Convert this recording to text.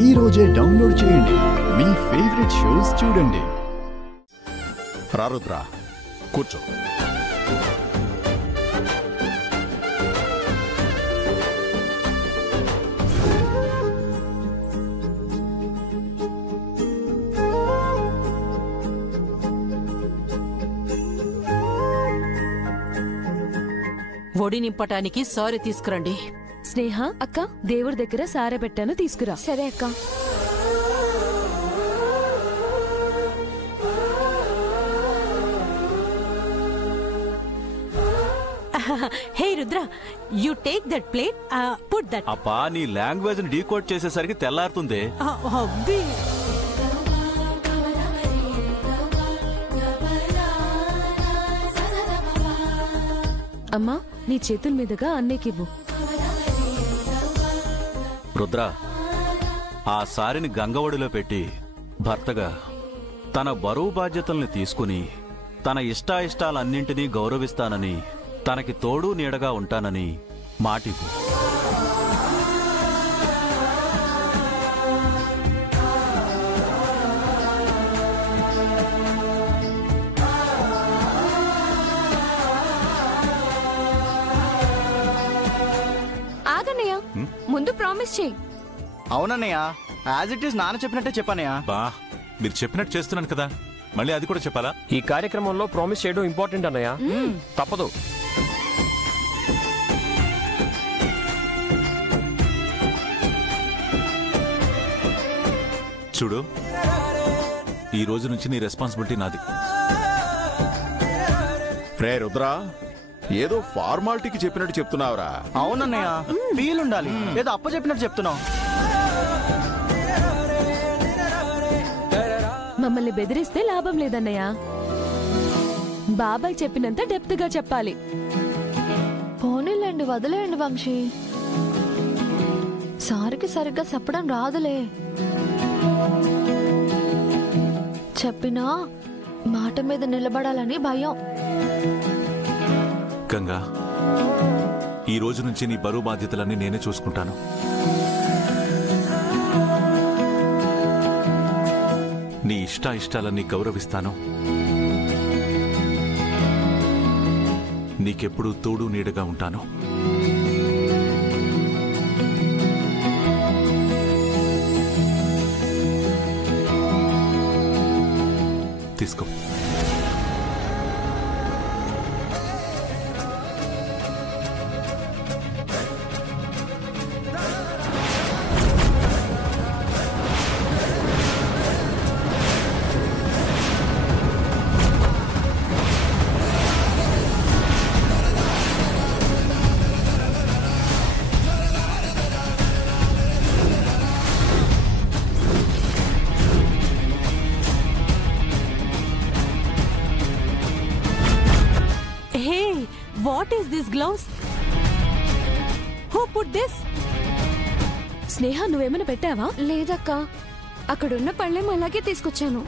ఈ రోజే డౌన్లోడ్ చేయండి. మీ ఫేవరెట్ షోస్ చూడండి. రారుద్రా, కూర్చో. ఒడి నింపటానికి సారీ తీసుకురండి. స్నేహ అక్క, దేవుడి దగ్గర సారె పెట్టాను, తీసుకురా. సరే అక్క. Hey Rudra, you take that plate, put that. అప్పా, నీ లాంగ్వేజ్ ని డీకోడ్ చేసేసరికి తెల్లారుతుంది. అమ్మా, నీ చేతుల మీదుగా అన్నయ్యకివ్వు. రుద్ర, ఆ సారిని గంగవడిలో పెట్టి భర్తగా తన బరువు బాధ్యతల్ని తీసుకుని తన ఇష్టాయిష్టాలన్నింటినీ గౌరవిస్తానని, తనకి తోడు నీడగా ఉంటానని మాటివ్వు. ఆగన్నయ్య, ముందు ప్రామిస్ చేయి. అవునన్నయ్య, యాజ్ ఇట్ ఈస్ నాన్న చెప్పినట్టే చెప్పానయ్య. బా, మీరు చెప్పినట్టు చేస్తున్నాను కదా, మళ్ళీ అది కూడా చెప్పాలా? ఈ కార్యక్రమంలో ప్రామిస్ చేయడం ఇంపార్టెంట్ అన్నయ్య, తప్పదు. చూడు, ఈ రోజు నుంచి నీ రెస్పాన్సిబిలిటీ నాది. రే రుద్రా, ఏదో ఫార్మాలిటీకి చెప్పినట్టు చెప్తున్నావురా. అవునన్నయ్య, ఫీల్ ఉండాలి, ఏదో అప్ప చెప్పినట్టు చెప్తున్నావు. మమ్మల్ని బెదిరిస్తే లాభం లేదన్నయ్య. బాబాయ్ చెప్పినంత డెప్త్ గా చెప్పాలి. పోనీలేండి, వదిలేయండి వంశీ. సారికి సరిగ్గా చెప్పడం రాదులే. చెప్పినా మాట మీద నిలబడాలని భయం. గంగా, ఈ రోజు నుంచి నీ బరువు బాధ్యతలన్నీ నేనే చూసుకుంటాను. నీ ఇష్టాలన్నీ గౌరవిస్తాను. నీకెప్పుడూ తోడు నీడగా ఉంటాను. తీసుకో. What is this gloves? Who put this? స్నేహ, నువ్వేమైనా పెట్టావా? లేదక్క, అక్కడున్న పళ్ళేం అలాగే తీసుకొచ్చాను.